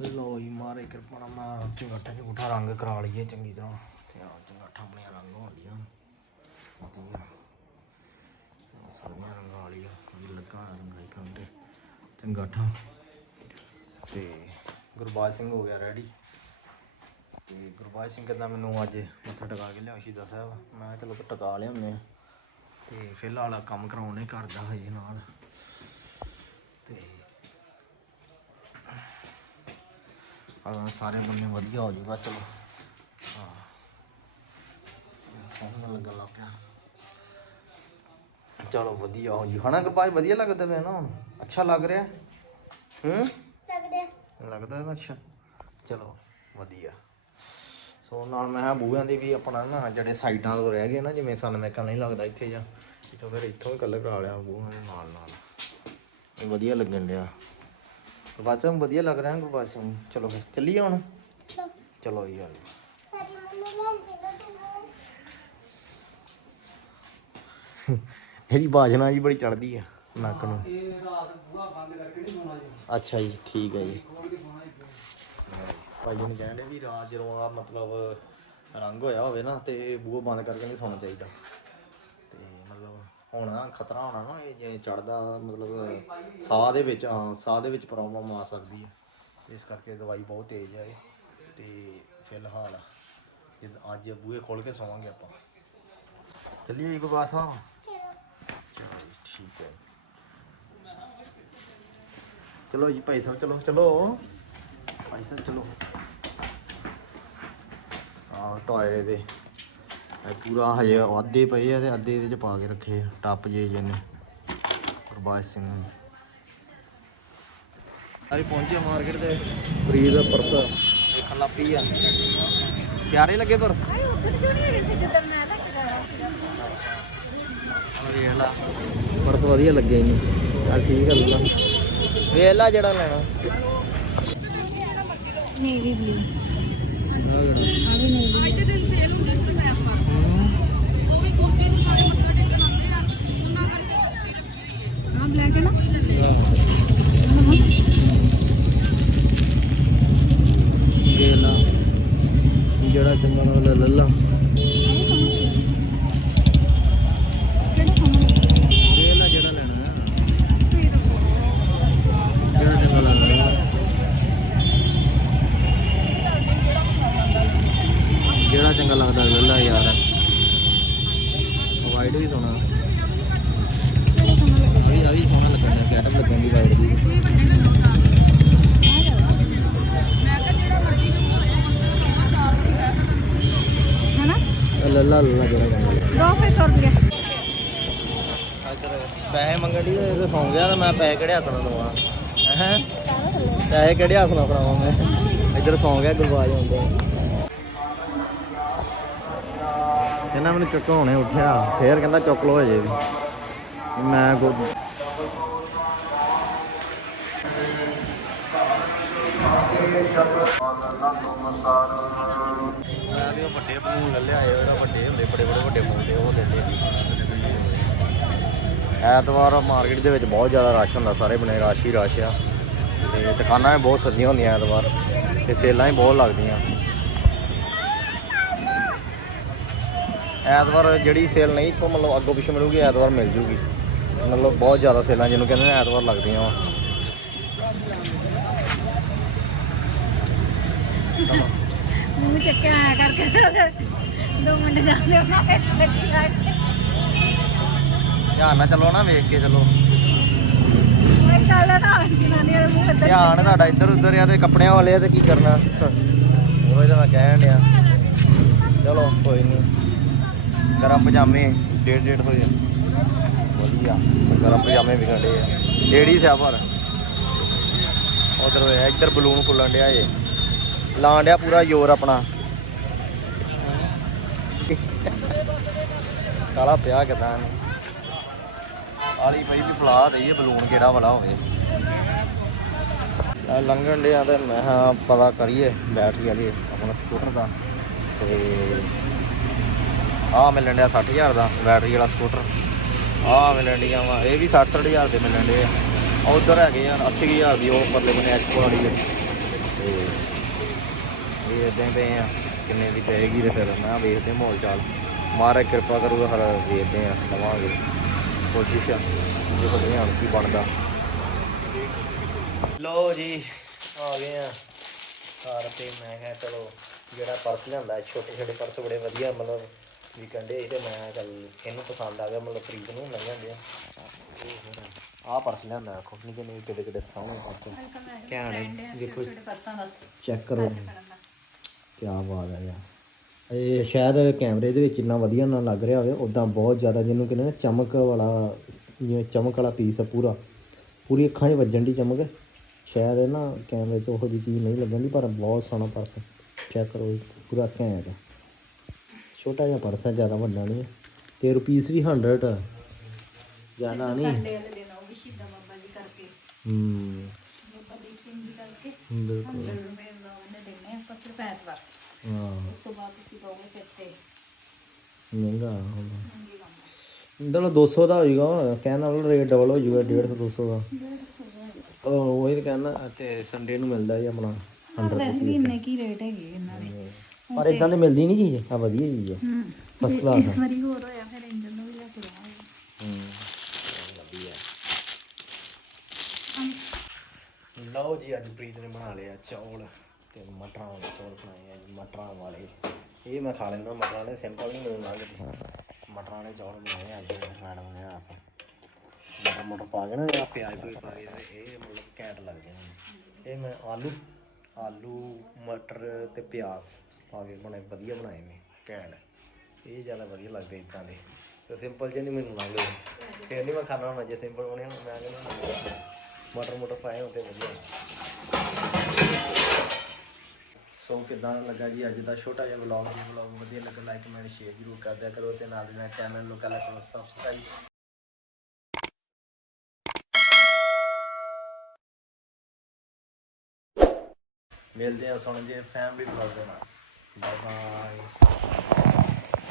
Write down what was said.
ਲੋ ਜੀ ਮਾਰੇ ਕਿਰਪਾ ਨਾਲ ਮੈਂ ਚੰਗਾਠਾ ਚੰਗੂਠਾ ਰੰਗ ਕਰਾ ਲਈਏ ਚੰਗੀ ਤਰ੍ਹਾਂ। ਤੇ ਆ ਚੰਗਾਠਾ ਆਪਣੀਆਂ ਰੰਗ ਹੋਣੀਆਂ ਵਧੀਆ ਆਹ ਸਾਰੀਆਂ ਰੰਗਾਂ ਵਾਲੀਆਂ ਵੀ ਲੱਗਾ ਹੋਇਆ ਕੰਡੇ ਚੰਗਾਠਾ। ਤੇ ਗੁਰਬਾਜ ਸਿੰਘ ਹੋ ਗਿਆ ਰੈਡੀ ਤੇ ਗੁਰਬਾਜ ਸਿੰਘ ਕਹਿੰਦਾ ਮੈਨੂੰ ਅੱਜ ਮੱਥਾ ਟਿਕਾ ਕੇ ਲਿਆਓ ਸ਼ਹੀਦਾਂ ਸਾਹਿਬ। ਮੈਂ ਕਿਹਾ ਚਲੋ ਟਿਕਾ ਲਿਆਉਂਦੇ ਆ ਤੇ ਫਿਲਹਾਲ ਕੰਮ ਕਰਾਉਣੇ ਘਰ ਦਾ ਹਜੇ ਨਾਲ ਤੇ ਆ ਸਾਰੇ ਬੰਨੇ ਵਧੀਆ ਹੋ ਜੂਗਾ ਚਲੋ। ਹਾਂ। ਸੋਹਣਾ ਲੱਗਣ ਲੱਗ ਪਿਆ ਚਲੋ ਵਧੀਆ ਹੋ ਜੂ। ਹਨਾ ਗੁਰਬਾਜ ਵਧੀਆ ਲੱਗਦਾ ਪਿਆ ਨਾ ਹੁਣ? ਅੱਛਾ ਲੱਗ ਰਿਹਾ? ਹੂੰ? ਲੱਗਦਾ। ਨਾ? ਅੱਛਾ। ਚਲੋ ਵਧੀਆ। ਸੋ ਨਾਲ ਮੈਂ ਬੂਹਿਆਂ ਦੇ ਵੀ ਆਪਣਾ ਨਾ ਜਿਹੜੇ ਸਾਈਡਾਂ ਤੋਂ ਰਹਿ ਗਏ ਨਾ ਜਿਵੇਂ ਸਾਨੂੰ ਮੈਂ ਨਹੀਂ ਲੱਗਦਾ ਇੱਥੇ ਜਾਂ ਇੱਥੋਂ ਫਿਰ ਇੱਥੋਂ ਵੀ ਕਲਰ ਕਰਾ ਲਿਆ ਬੂਹਿਆਂ ਦੇ ਨਾਲ ਨਾਲ ਇਹ ਵਧੀਆ ਲੱਗਣ ਡਿਆ। ਗੁਰਬਾਜ ਸਿੰਘ ਵਧੀਆ ਲੱਗ ਰਿਹਾ ਗੁਰਬਾਜ ਸਿੰਘ ਚਲੋ ਫਿਰ ਚੱਲੀਏ ਹੁਣ? ਚਲੋ ਜੀ ਆ ਜਾਓ। ਇਹਦੀ ਬਾਜਣਾ ਜੀ ਬੜੀ ਚੜਦੀ ਆ ਨੱਕ ਨੂੰ। ਇਹ ਰਾਤ ਬੂਹਾ ਬੰਦ ਕਰਕੇ ਨਹੀਂ ਸੋਣਾ ਜੀ। ਅੱਛਾ ਜੀ ਠੀਕ ਹੈ ਜੀ। ਭਾਈ ਨੂੰ ਕਹਿੰਦੇ ਵੀ ਰਾਤ ਜਦੋਂ ਆ ਮਤਲਬ ਰੰਗ ਹੋਇਆ ਹੋਵੇ ਨਾ ਤੇ ਬੂਹਾ ਬੰਦ ਕਰਕੇ ਨਹੀਂ ਸੌਣਾ ਚਾਹੀਦਾ। ਹੋਣਾ, ਖਤਰਾ ਹੋਣਾ ਨਾ, ਇਹ ਜੇ ਚੜਦਾ ਮਤਲਬ ਸਾਹ ਦੇ ਵਿੱਚ, ਹਾਂ, ਸਾਹ ਦੇ ਵਿੱਚ ਪ੍ਰੋਬਲਮ ਆ ਸਕਦੀ ਹੈ। ਇਸ ਕਰਕੇ ਦਵਾਈ ਬਹੁਤ ਤੇਜ਼ ਹੈ ਇਹ। ਤੇ ਫਿਲਹਾਲ ਜਦ, ਅੱਜ ਬੂਹੇ ਖੋਲ ਕੇ ਸੌਵਾਂਗੇ ਆਪਾਂ। ਚੱਲੀਏ ਜੀ ਗੁਰਬਾਸ ਸਾਹਿਬ? ਚਲੋ ਜੀ, ਠੀਕ ਹੈ। ਚਲੋ ਜੀ, ਭਾਈ ਸਾਹਿਬ, ਚਲੋ ਚਲੋ। ਭਾਈ ਸਾਹਿਬ, ਚਲੋ। ਆ ਟੋਏ ਦੇ। ਇਹ ਪੂਰਾ ਹਜੇ ਅੱਧੇ ਪਏ ਆ ਤੇ ਅੱਧੇ ਇਹਦੇ ਚ ਪਾ ਕੇ ਰੱਖੇ ਆ ਟੱਪ ਜੇ ਜਿਹਨੇ ਗੁਰਬਾਜ ਸਿੰਘ ਨੇ। ਅਸੀਂ ਪਹੁੰਚੇ ਮਾਰਕੀਟ ਦੇ ਫਰੀਦ ਦਾ ਪਰਸ ਦੇਖਣ ਲੱਗ ਪਈ ਆ। ਪਿਆਰੇ ਲੱਗੇ ਪਰਸ? ਆਏ ਉੱਧਰ ਜੁੜੀ ਹੋਈ ਸੀ ਜਦੋਂ ਮੈਂ ਲੈ ਕੇ ਜਾਣਾ ਸੀਗਾ? ਆ ਵੇਖ ਲਾ। ਪਰਸ ਵਧੀਆ ਲੱਗੇ ਨਹੀਂ ਚੱਲ ਠੀਕ ਆ ਲੈ ਲਾ ਵੇਖ ਲਾ ਜਿਹੜਾ ਲੈਣਾ। ਨੇਵੀ ਬਲੂ ਆ ਵੀ ਨੇਵੀ ਹਾਂ ਬਲੈਕ ਹੈ ਨਾ ਵੇਖ ਲਾ ਜਿਹੜਾ ਚੰਗਾ ਲੱਗਦਾ ਲੈ ਲਾ ਕਿਹੜਾ ਖਾਣਾ ਵੇਖ ਲਾ ਜਿਹੜਾ ਲੈਣਾ ਹੈ ਜਿਹੜਾ ਚੰਗਾ ਲੱਗਦਾ ਜਿਹੜਾ ਚੰਗਾ ਲੱਗਦਾ ਲੈ ਲਾ ਯਾਰ ਵਾਈਟ ਵੀ ਸੋਹਣਾ ਕਿਹੜਾ ਖਾਣਾ ਲੱਗਾ ਵੀ ਆ ਵੀ ਸੋਹਣਾ ਲੱਗਦਾ ਕੈਟਪ ਲੱਗਣ ਦੀ ਵਾਈਟ ਦੀ ਹੈ ਨਾ ਇਹ ਲੈ ਜਿਹੜਾ ਦੋ ਫੇ 100 ਰੁਪਏ ਪੈਸੇ ਮੰਗਣ ਦੀ ਤੇ ਸੌਂ ਗਿਆ ਤਾਂ ਮੈਂ ਪੈਸੇ ਕਿਹੜੇ ਹੱਥ ਨਾਲ ਦਵਾਂ? ਹੈ? ਪੈਸੇ ਕਿਹੜੇ ਹੱਥ ਨਾਲ ਫੜਾਵਾਂ ਮੈਂ ਇੱਧਰ ਸੌਂ ਗਿਆ ਗੁਰਬਾਜ ਹੁੰਦਾ ਕਹਿੰਦਾ ਮੈਨੂੰ ਚੁੱਕ ਹੁਣੇ ਉੱਠਿਆ। ਫੇਰ ਕਹਿੰਦਾ ਚੁੱਕ ਲੋ ਹਜੇ ਵੀ। ਮੈਂ ਗੁਰ ਉਹ ਵੱਡੇ ਬਲੂਨ ਲੈ ਲਿਆਏ ਉਹਦਾ ਵੱਡੇ ਹੁੰਦੇ ਬੜੇ ਬੜੇ ਵੱਡੇ ਬਲੂਨ ਉਹ ਲੈ ਐਤਵਾਰ ਮਾਰਕੀਟ ਦੇ ਵਿੱਚ ਬਹੁਤ ਜ਼ਿਆਦਾ ਰਸ਼ ਹੁੰਦਾ, ਸਾਰੇ ਬਣੇ ਰਸ਼ ਹੀ ਰਸ਼ ਆ। ਤੇ ਦੁਕਾਨਾਂ ਵੀ ਬਹੁਤ ਸੱਜੀਆਂ ਹੁੰਦੀਆਂ ਐਤਵਾਰ, ਤੇ ਸੇਲਾਂ ਵੀ ਬਹੁਤ ਲੱਗਦੀਆਂ। ਐਤਵਾਰ ਜਿਹੜੀ ਸੇਲ ਨਹੀਂ ਤੋਂ ਮਤਲਬ ਅੱਗੋਂ ਪਿੱਛੇ ਮਿਲੂਗੀ, ਐਤਵਾਰ ਮਿਲ ਜੂਗੀ। ਮਤਲਬ ਬਹੁਤ ਜ਼ਿਆਦਾ ਸੇਲਾਂ, ਜਿਹਨੂੰ ਕਹਿੰਦੇ ਨੇ ਐਤਵਾਰ ਲੱਗਦੀਆਂ ਵਾ। ਮੂੰਹ ਚੱਕਿਆ ਆਇਆ ਕਰਕੇ ਦੋ ਮੁੰਡੇ ਜਾਂਦੇ ਉਹਨਾਂ ਵਿੱਚ ਬੈਠੀ ਲੱਗ ਧਿਆਨ ਨਾਲ ਚੱਲੋ ਨਾ ਵੇਖ ਕੇ ਚੱਲੋ। ਕੋਈ ਗੱਲ ਨਾ ਜਨਾਨੀਆਂ ਦੇ ਮੂੰਹ ਲੱਗਾ ਧਿਆਨ ਤੁਹਾਡਾ ਇੱਧਰ ਉੱਧਰ ਆ ਤੇ ਕੱਪੜਿਆਂ ਵਾਲੇ ਆ ਤੇ ਕੀ ਕਰਨਾ? ਉਹ ਤਾਂ ਮੈਂ ਕਹਿਣ ਡਿਆ। ਚਲੋ ਕੋਈ ਨਹੀਂ ਗਰਮ ਪਜਾਮੇ ਡੇਢ ਡੇਢ ਹੋ ਜਾ ਵਧੀਆ ਗਰਮ ਪਜਾਮੇ ਵਿਕਣ ਡੇ ਆ। ਲੇਡੀਜ਼ ਆ ਪਰ ਉਧਰ ਇੱਧਰ ਬਲੂਨ ਫੁੱਲਣ ਡਿਆ ਏ। ਲਾਣ ਡਿਆ ਪੂਰਾ ਜ਼ੋਰ ਆਪਣਾ। ਕਾਲਾ ਪਿਆ ਕਿਦਾਂ ਆਲੀ ਪਈ ਵੀ ਫਲਾ ਦਈਏ, ਬਲੂਨ ਕਿਹੜਾ ਵਾਲਾ ਹੋਵੇ। ਲੰਘਣ ਡਿਆ ਤੇ ਮੈਂ ਕਿਹਾ ਪਤਾ ਕਰੀਏ, ਬੈਟਰੀ ਵਾਲੀ ਆਪਣਾ ਸਕੂਟਰ ਦਾ। ਤੇ ਆ ਮਿਲਣ ਡਿਆ 60000 ਦਾ, ਬੈਟਰੀ ਵਾਲਾ ਸਕੂਟਰ। ਆ ਮਿਲਣ ਡੀਆਂ ਵਾ, ਇਹ ਵੀ 60 ਹਜ਼ਾਰ ਦੇ ਮਿਲਣ ਡੇ ਆ। ਉਧਰ ਹੈਗੇ ਆ 80000 ਦੀ, ਉਹ ਪਰਲੇ ਬਨੇ ਐਕਸਪੋ ਵਾਲੀ ਦੇ ਵੇਖਦੇ ਪਏ ਆ ਕਿੰਨੇ ਦੀ ਪਏਗੀ ਤੇ ਫਿਰ ਮੈਂ ਵੇਖਦੇ ਹਾਂ ਮਾਹੌਲ ਚਾਲ। ਮਹਾਰਾਜ ਕਿਰਪਾ ਕਰੂਗਾ ਹਰ ਵੇਖਦੇ ਆ ਲਵਾਂਗੇ। ਕੋਸ਼ਿਸ਼ ਆ ਜੇ ਨਹੀਂ ਹੁਣ ਕੀ ਬਣਦਾ। ਲੋ ਜੀ ਆ ਗਏ ਆ। ਘਰ ਤੇ ਮੈਂ ਕਿਹਾ ਚਲੋ ਜਿਹੜਾ ਪਰਸ ਲਿਆਂਦਾ ਛੋਟੇ ਛੋਟੇ ਪਰਸ ਬੜੇ ਵਧੀਆ ਮਤਲਬ ਵੀ ਕੰਡੇ ਤੇ ਮੈਂ ਚੱਲ ਇਹਨੂੰ ਪਸੰਦ ਆ ਗਿਆ ਮਤਲਬ ਪ੍ਰੀਤ ਨੂੰ ਲੈ ਜਾਂਦੇ ਆ। ਆਹ ਪਰਸ ਲਿਆਂਦਾ ਦੇਖੋ ਨਿੱਕੇ ਨਿੱਕੇ ਕਿਤੇ ਕਿਤੇ ਸੋਹਣੇ ਪਰਸ। ਹੈ ਦੇਖੋ ਚੈੱਕ ਕਰੋ। ਕੀ ਬਾਤ ਹੈ ਯਾਰ। ਇਹ ਸ਼ਾਇਦ ਕੈਮਰੇ ਦੇ ਵਿੱਚ ਇੰਨਾ ਵਧੀਆ ਨਾ ਲੱਗ ਰਿਹਾ ਹੋਵੇ ਉਦਾਂ ਬਹੁਤ ਜ਼ਿਆਦਾ ਜਿਹਨੂੰ ਕਹਿੰਦੇ ਨਾ ਚਮਕ ਵਾਲਾ ਜਿਵੇਂ ਚਮਕ ਵਾਲਾ ਪੀਸ ਹੈ ਪੂਰਾ। ਪੂਰੀ ਅੱਖਾਂ 'ਚ ਵੱਜਣ ਦੀ ਚਮਕ। ਸ਼ਾਇਦ ਇਹ ਨਾ ਕੈਮਰੇ 'ਚ ਉਹੋ ਜਿਹੀ ਚੀਜ਼ ਨਹੀਂ ਲੱਗਣ ਦੀ ਪਰ ਬਹੁਤ ਸੋਹਣਾ ਪਰਸ ਚੈੱਕ ਕਰੋ ਪੂਰਾ ਘੈਂਟ ਹੈ ਛੋਟਾ ਜਿਹਾ ਪਰਸ ਹੈ ਜ਼ਿਆਦਾ ਵੱਡਾ ਨਹੀਂ ਤੇ ਰੁਪੀਸ ਵੀ 100 ਆ। ਜ਼ਿਆਦਾ ਨਹੀਂ। ਸੰਡੇ ਵਾਲੇ ਦਿਨ ਉਹ ਵੀ ਬਾਬਾ ਜੀ ਕਰਕੇ। ਹੂੰ। ਬਾਬਾ ਦੀਪ ਸਿੰਘ ਜੀ ਕਰਕੇ। ਬਿਲਕੁਲ। 100 ਰੁਪਏ ਦਾ ਸਿਰਫ ਐਤਵਾਰ ਹਾਂ ਉਸ ਤੋਂ ਬਾਅਦ ਤੁਸੀਂ ਕਹੋਗੇ ਫਿਰ ਤੇ ਮਹਿੰਗਾ ਹੁੰਦਾ ਮਹਿੰਗੀ ਕੰਮ ਚਲੋ 200 ਦਾ ਹੋ ਜਾਊਗਾ ਕਹਿਣ ਨਾਲ ਰੇਟ ਡਬਲ ਹੋ ਜਾਊਗਾ 150 200 ਦਾ ਉਹ ਉਹੀ ਤਾਂ ਕਹਿਣਾ ਤੇ ਸੰਡੇ ਨੂੰ ਮਿਲਦਾ ਜੀ ਆਪਣਾ 100 ਵੈਸੇ ਵੀ ਇੰਨੇ ਕੀ ਰੇਟ ਹੈਗੇ ਇਹਨਾਂ ਦੇ ਪਰ ਇਦਾਂ ਤੇ ਮਿਲਦੀ ਨਹੀਂ ਚੀਜ਼ ਆ ਵਧੀਆ ਚੀਜ਼ ਆ ਹੂੰ ਫਸਟ ਕਲਾਸ ਇਸ ਵਾਰੀ ਹੋਰ ਹੋਇਆ ਫਿਰ ਇੰਜਨ ਨੂੰ ਵੀ ਲੈ ਕੇ ਵਧੀਆ ਲਓ ਜੀ ਅੱਜ ਪ੍ਰੀਤ ਨੇ ਬਣਾ ਲਿਆ ਚੌਲ ਤੇ ਮਟਰਾਂ ਵਾਲੇ, ਚੌਲ ਬਣਾਏ ਆ ਜੀ, ਮਟਰਾਂ ਵਾਲੇ। ਇਹ ਮੈਂ ਖਾ ਲੈਂਦਾ, ਮਟਰਾਂ ਵਾਲੇ ਸਿੰਪਲ ਨਹੀਂ ਮੈਨੂੰ ਲੱਗਦੇ ਮਟਰਾਂ ਵਾਲੇ ਚੌਲ ਬਣਾਏ ਅੱਜ ਮੈਡਮ ਨੇ ਆਪ। ਮਟਰ ਮਟਰ ਪਾ ਕੇ ਨਾ ਆ ਪਿਆਜ਼ ਪਿਆਜ਼ ਪਾ ਕੇ, ਤੇ ਇਹ ਮਤਲਬ ਘੈਂਟ ਲੱਗਦੇ ਨੇ ਇਹ ਮੈਂ ਆਲੂ ਆਲੂ, ਮਟਰ ਤੇ ਪਿਆਜ਼ ਪਾ ਕੇ ਬਣੇ, ਵਧੀਆ ਬਣਾਏ ਨੇ, ਘੈਂਟ। ਇਹ ਜ਼ਿਆਦਾ ਵਧੀਆ ਲੱਗਦੇ ਇਦਾਂ ਦੇ। ਤੇ ਸਿੰਪਲ ਜਿਹੇ ਨਹੀਂ ਮੈਨੂੰ ਲੱਗਦੇ। ਫਿਰ ਨਹੀਂ ਮੈਂ ਖਾਣਾ ਹੁੰਦਾ ਜੇ ਸਿੰਪਲ ਬਣੇ ਹੋਣ, ਮੈਂ ਕਹਿੰਦਾ ਮਟਰ ਮਟਰ ਪਾਏ ਹੁੰਦੇ ਵਧੀਆ। ਸੋ ਕਿਦਾਂ ਲੱਗਾ ਜੀ ਅੱਜ ਦਾ ਛੋਟਾ ਜਿਹਾ ਵਲੌਗ ਜੀ ਵਲੌਗ ਵਧੀਆ ਲੱਗਾ ਲਾਈਕ ਕਮੈਂਟ ਸ਼ੇਅਰ ਜ਼ਰੂਰ ਕਰ ਦਿਆ ਕਰੋ ਤੇ ਨਾਲ ਦੀ ਨਾਲ ਚੈਨਲ ਨੂੰ ਕਰ ਲਿਆ ਕਰੋ ਸਬਸਕ੍ਰਾਈਬ ਮਿਲਦੇ ਆ ਸੁਣ ਜੇ ਫੈਮਿਲੀ ਵਲੌਗ ਦੇ ਨਾਲ। Bye bye